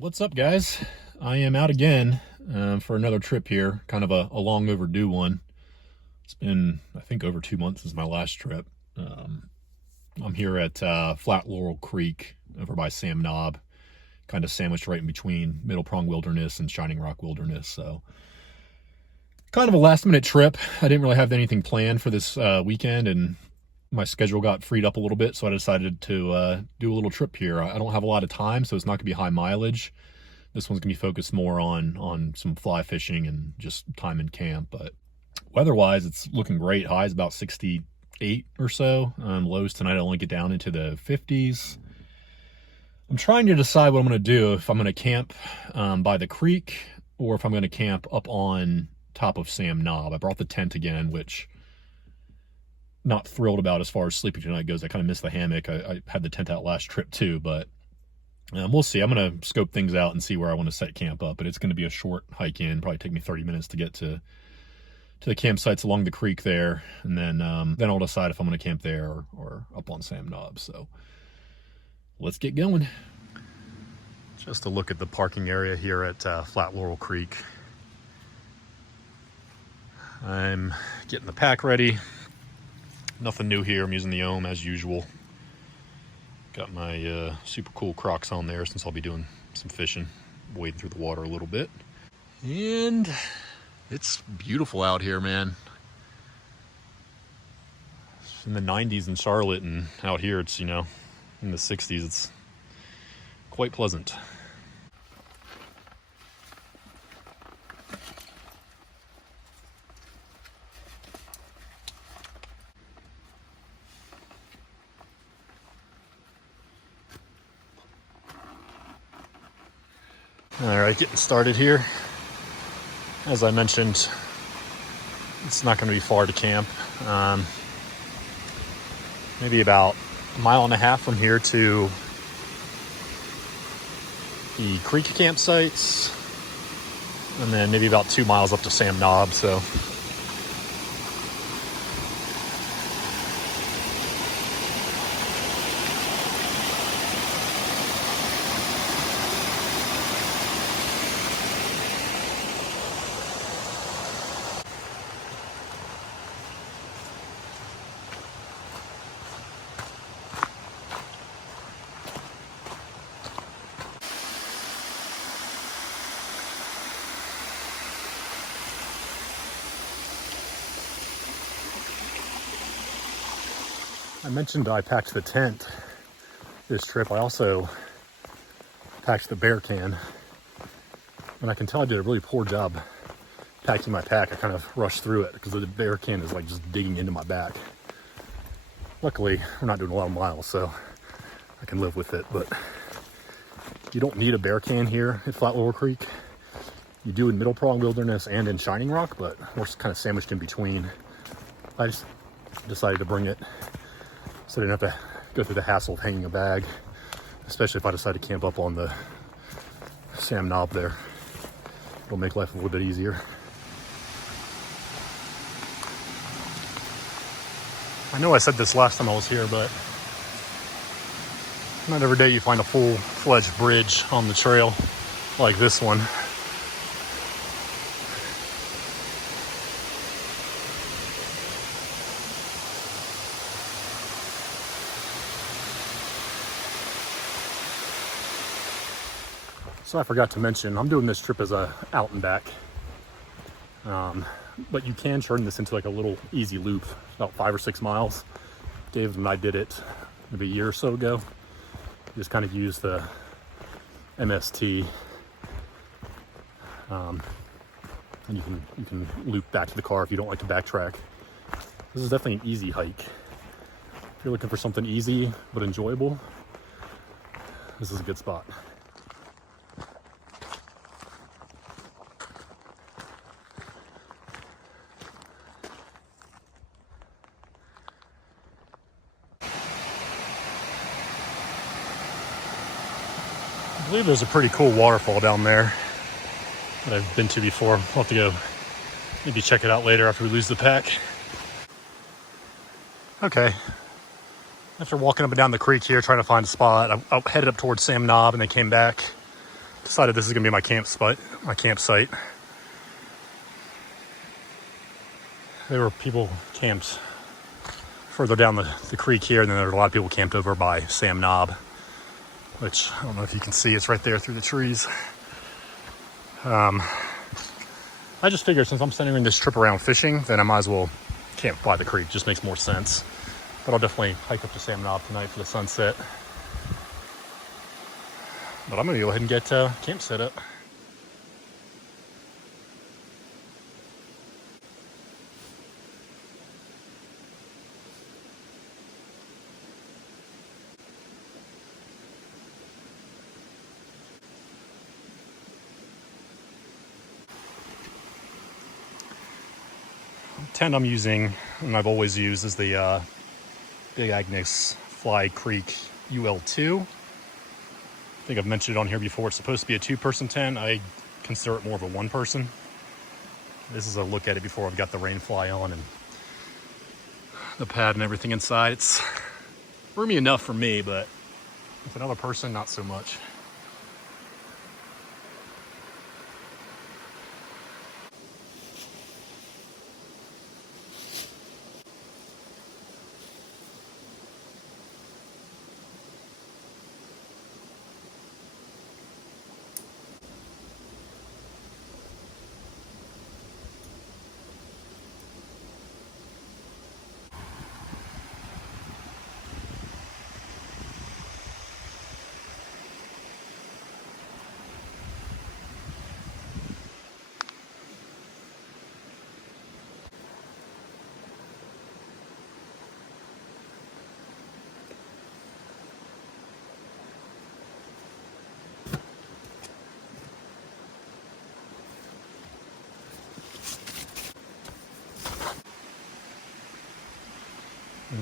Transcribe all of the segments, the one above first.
What's up, guys? I am out again for another trip here, kind of a long overdue one. It's been, I think, over 2 months since my last trip. I'm here at Flat Laurel Creek over by Sam Knob, kind of sandwiched right in between Middle Prong Wilderness and Shining Rock Wilderness. So, kind of a last minute trip. I didn't really have anything planned for this weekend, and my schedule got freed up a little bit, so I decided to do a little trip here. I don't have a lot of time, so it's not going to be high mileage. This one's going to be focused more on some fly fishing and just time in camp. But weather-wise, it's looking great. Highs about 68 or so. Lows tonight I only get down into the 50s. I'm trying to decide what I'm going to do, if I'm going to camp by the creek or if I'm going to camp up on top of Sam Knob. I brought the tent again, which not thrilled about as far as sleeping tonight goes. I kind of missed the hammock. I had the tent out last trip too, but we'll see. I'm going to scope things out and see where I want to set camp up, but it's going to be a short hike in. Probably take me 30 minutes to get to the campsites along the creek there, and then I'll decide if I'm going to camp there or up on Sam Knob. So let's get going. Just a look at the parking area here at Flat Laurel Creek. I'm getting the pack ready. Nothing new here. I'm using the Ohm as usual. Got my super cool Crocs on there since I'll be doing some fishing, wading through the water a little bit. And it's beautiful out here, man. It's in the 90s in Charlotte, and out here it's, in the 60s. It's quite pleasant. All right, getting started here. As I mentioned, it's not going to be far to camp. Maybe about a mile and a half from here to the creek campsites, and then maybe about 2 miles up to Sam Knob. So I mentioned I packed the tent this trip. I also packed the bear can, and I can tell I did a really poor job packing my pack. I kind of rushed through it because the bear can is like just digging into my back. Luckily, we're not doing a lot of miles, so I can live with it, but you don't need a bear can here at Flat Laurel Creek. You do in Middle Prong Wilderness and in Shining Rock, but we're just kind of sandwiched in between. I just decided to bring it so I didn't have to go through the hassle of hanging a bag, especially if I decide to camp up on the Sam Knob there. It'll make life a little bit easier. I know I said this last time I was here, but not every day you find a full-fledged bridge on the trail like this one. So I forgot to mention, I'm doing this trip as a out and back, but you can turn this into like a little easy loop, about 5 or 6 miles. Dave and I did it maybe a year or so ago. Just kind of use the MST, and you can loop back to the car if you don't like to backtrack. This is definitely an easy hike. If you're looking for something easy but enjoyable, this is a good spot. I believe there's a pretty cool waterfall down there that I've been to before. We'll have to go maybe check it out later after we lose the pack. Okay, after walking up and down the creek here trying to find a spot, I headed up towards Sam Knob and then came back decided this is gonna be my campsite. There were people camped further down the creek here, and then there were a lot of people camped over by Sam Knob, which I don't know if you can see, it's right there through the trees. I just figured since I'm centering this trip around fishing, then I might as well camp by the creek. Just makes more sense. But I'll definitely hike up to Sam Knob tonight for the sunset. But I'm gonna go ahead and get camp set up. The tent I'm using, and I've always used, is the Big Agnes Fly Creek UL2. I think I've mentioned it on here before. It's supposed to be a 2-person tent. I consider it more of a 1-person. This is a look at it before I've got the rain fly on and the pad and everything inside. It's roomy enough for me, but with another person, not so much.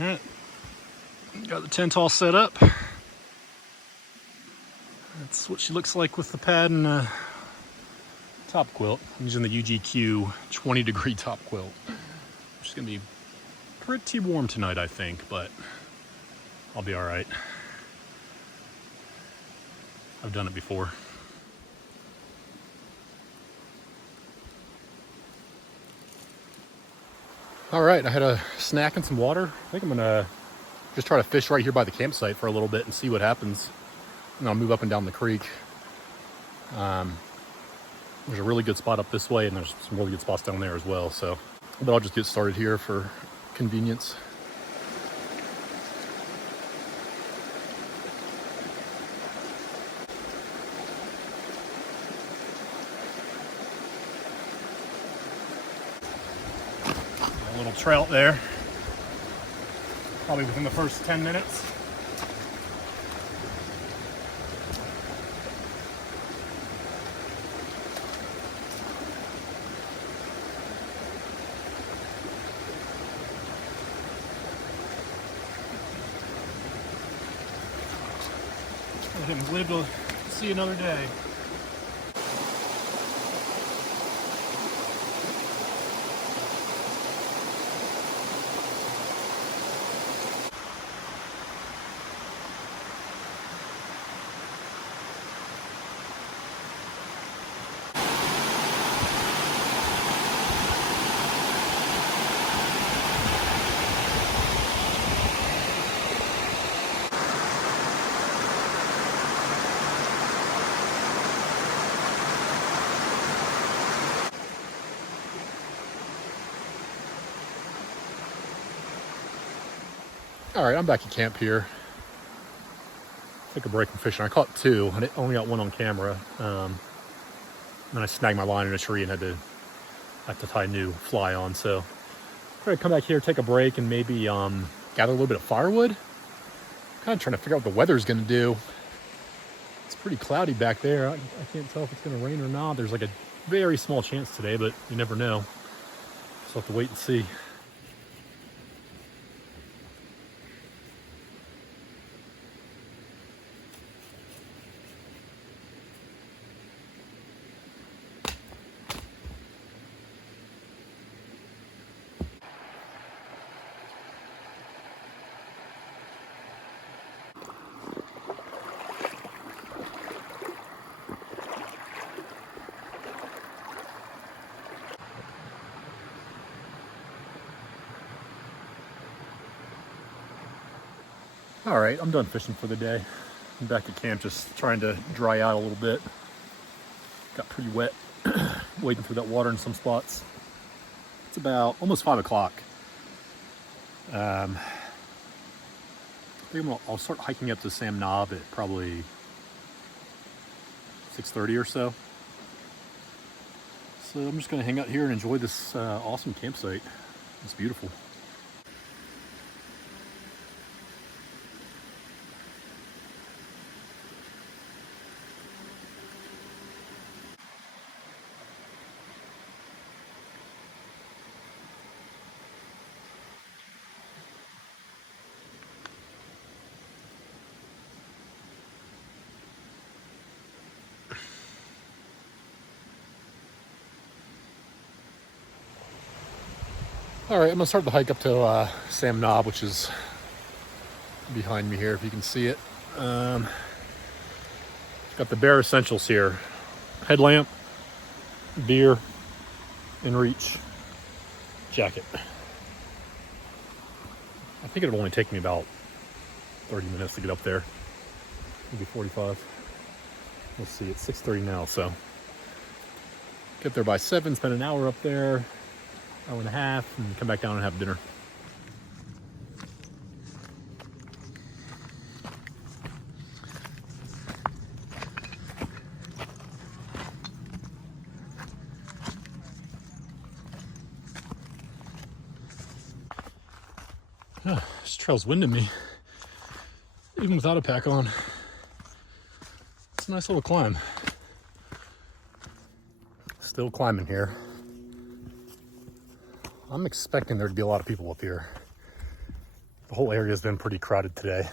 Alright, got the tent all set up. That's what she looks like with the pad and top quilt. I'm using the UGQ 20-degree top quilt, which is going to be pretty warm tonight, I think, but I'll be alright. I've done it before. All right, I had a snack and some water. I think I'm gonna just try to fish right here by the campsite for a little bit and see what happens. And I'll move up and down the creek. There's a really good spot up this way, and there's some really good spots down there as well. So, but I'll just get started here for convenience. A little trout there, probably within the first 10 minutes. Let him live to see another day. All right, I'm back at camp here. Took a break from fishing. I caught 2. I only got 1 on camera. Then I snagged my line in a tree and had to tie a new fly on. So I'm trying to come back here, take a break, and maybe gather a little bit of firewood. Kind of trying to figure out what the weather's going to do. It's pretty cloudy back there. I can't tell if it's going to rain or not. There's like a very small chance today, but you never know. So I'll have to wait and see. All right, I'm done fishing for the day. I'm back at camp just trying to dry out a little bit. Got pretty wet wading through that water in some spots. It's about almost 5 o'clock. I think I'll start hiking up to Sam Knob at probably 6:30 or so. So I'm just gonna hang out here and enjoy this awesome campsite. It's beautiful. All right, I'm gonna start the hike up to Sam Knob, which is behind me here, if you can see it. Got the bare essentials here: headlamp, beer, and reach, jacket. I think it'll only take me about 30 minutes to get up there, maybe 45. Let's see, it's 6:30 now, so get there by 7, spend an hour up there, hour and a half, and come back down and have dinner. This trail's winding me, even without a pack on. It's a nice little climb. Still climbing here. I'm expecting there to be a lot of people up here. The whole area has been pretty crowded today.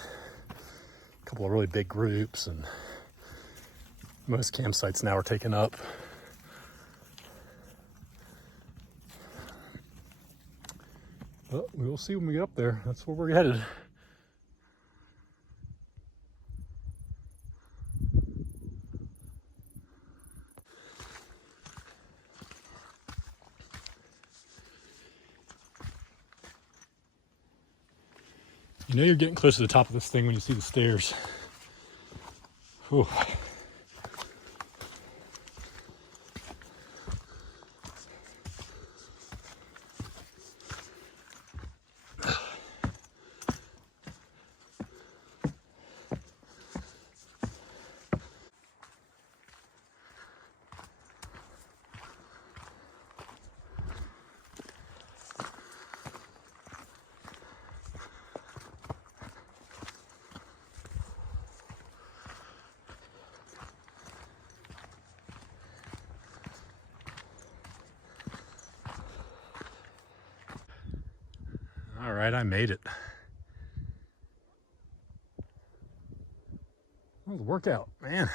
A couple of really big groups, and most campsites now are taken up. But we will see when we get up there. That's where we're headed. You know you're getting close to the top of this thing when you see the stairs. Whew. All right, I made it. That was a workout, man.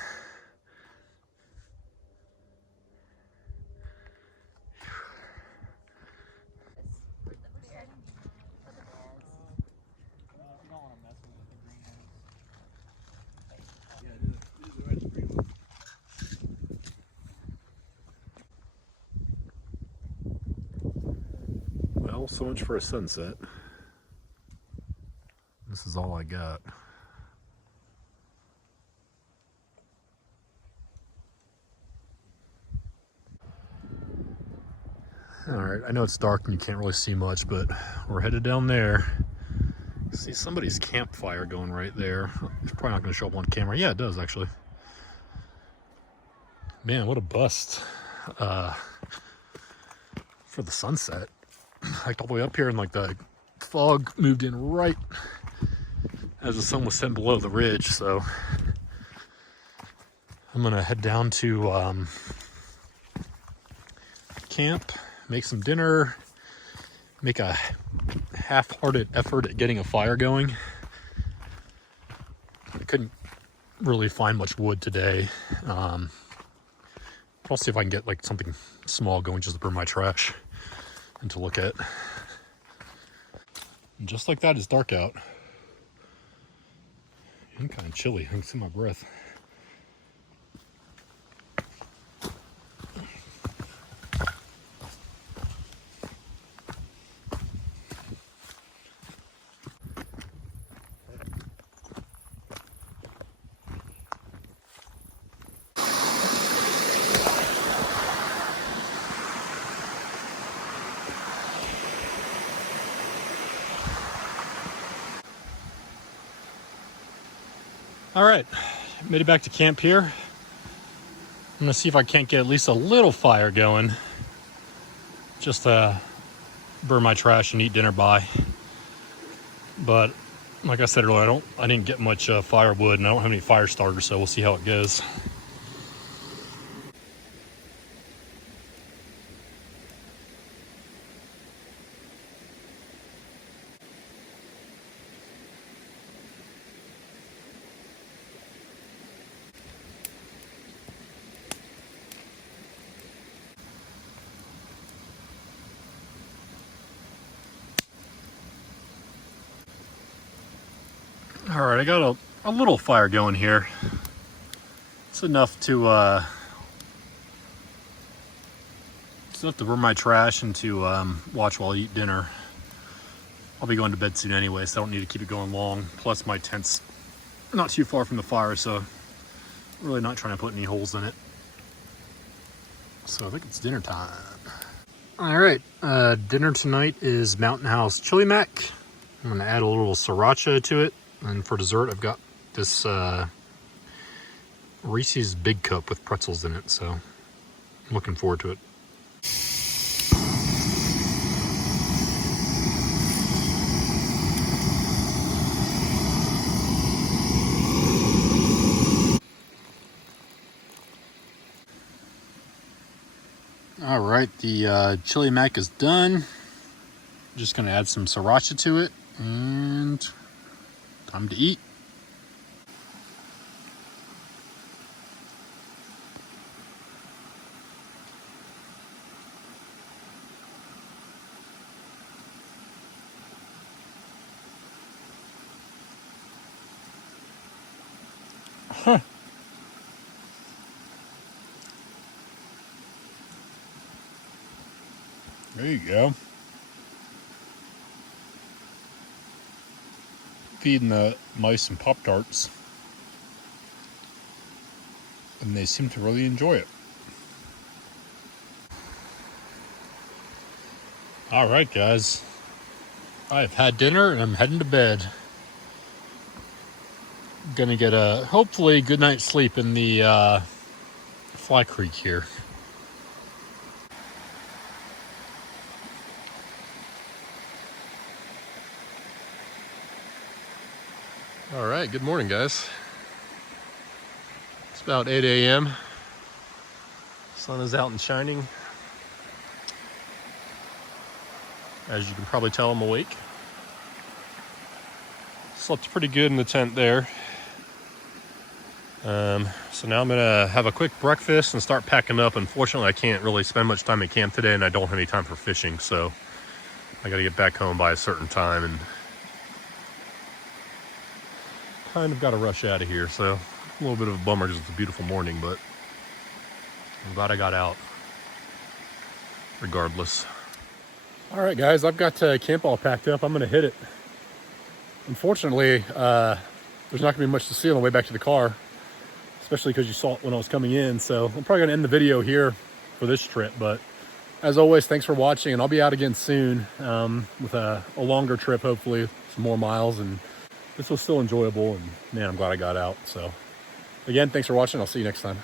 Well, so much for a sunset. This is all I got. All right, I know it's dark and you can't really see much, but we're headed down there. See somebody's campfire going right there. It's probably not going to show up on camera. Yeah, it does actually. Man, what a bust for the sunset. Hiked all the way up here and like the fog moved in right as the sun was setting below the ridge. So I'm gonna head down to camp, make some dinner, make a half-hearted effort at getting a fire going. I couldn't really find much wood today. But I'll see if I can get like something small going just to burn my trash and to look at. And just like that, it's dark out. I'm kind of chilly. I can see my breath. All right, made it back to camp here. I'm gonna see if I can't get at least a little fire going, just to burn my trash and eat dinner by. But like I said earlier, I didn't get much firewood, and I don't have any fire starters, so we'll see how it goes. All right, I got a little fire going here. It's enough to burn my trash and to watch while I eat dinner. I'll be going to bed soon anyway, so I don't need to keep it going long. Plus my tent's not too far from the fire, so I'm really not trying to put any holes in it. So I think it's dinner time. All right, dinner tonight is Mountain House Chili Mac. I'm gonna add a little sriracha to it. And for dessert, I've got this Reese's Big Cup with pretzels in it, so I'm looking forward to it. All right, the chili mac is done. Just gonna add some sriracha to it, and time to eat. Huh. There you go. Feeding the mice some Pop-Tarts, and they seem to really enjoy it. All right, guys. I've had dinner and I'm heading to bed. Gonna get a hopefully good night's sleep in the Flat Creek here. All right, good morning, guys. It's about 8 a.m. Sun is out and shining. As you can probably tell, I'm awake. Slept pretty good in the tent there. So now I'm gonna have a quick breakfast and start packing up. Unfortunately, I can't really spend much time at camp today, and I don't have any time for fishing, so I gotta get back home by a certain time and kind of gotta rush out of here. So a little bit of a bummer because it's a beautiful morning, but I'm glad I got out regardless. All right, guys, I've got camp all packed up. I'm gonna hit it. Unfortunately, there's not gonna be much to see on the way back to the car, especially because you saw it when I was coming in. So I'm probably gonna end the video here for this trip. But as always, thanks for watching, and I'll be out again soon with a longer trip, hopefully some more miles. And this was still enjoyable, and man, I'm glad I got out. So again, thanks for watching. I'll see you next time.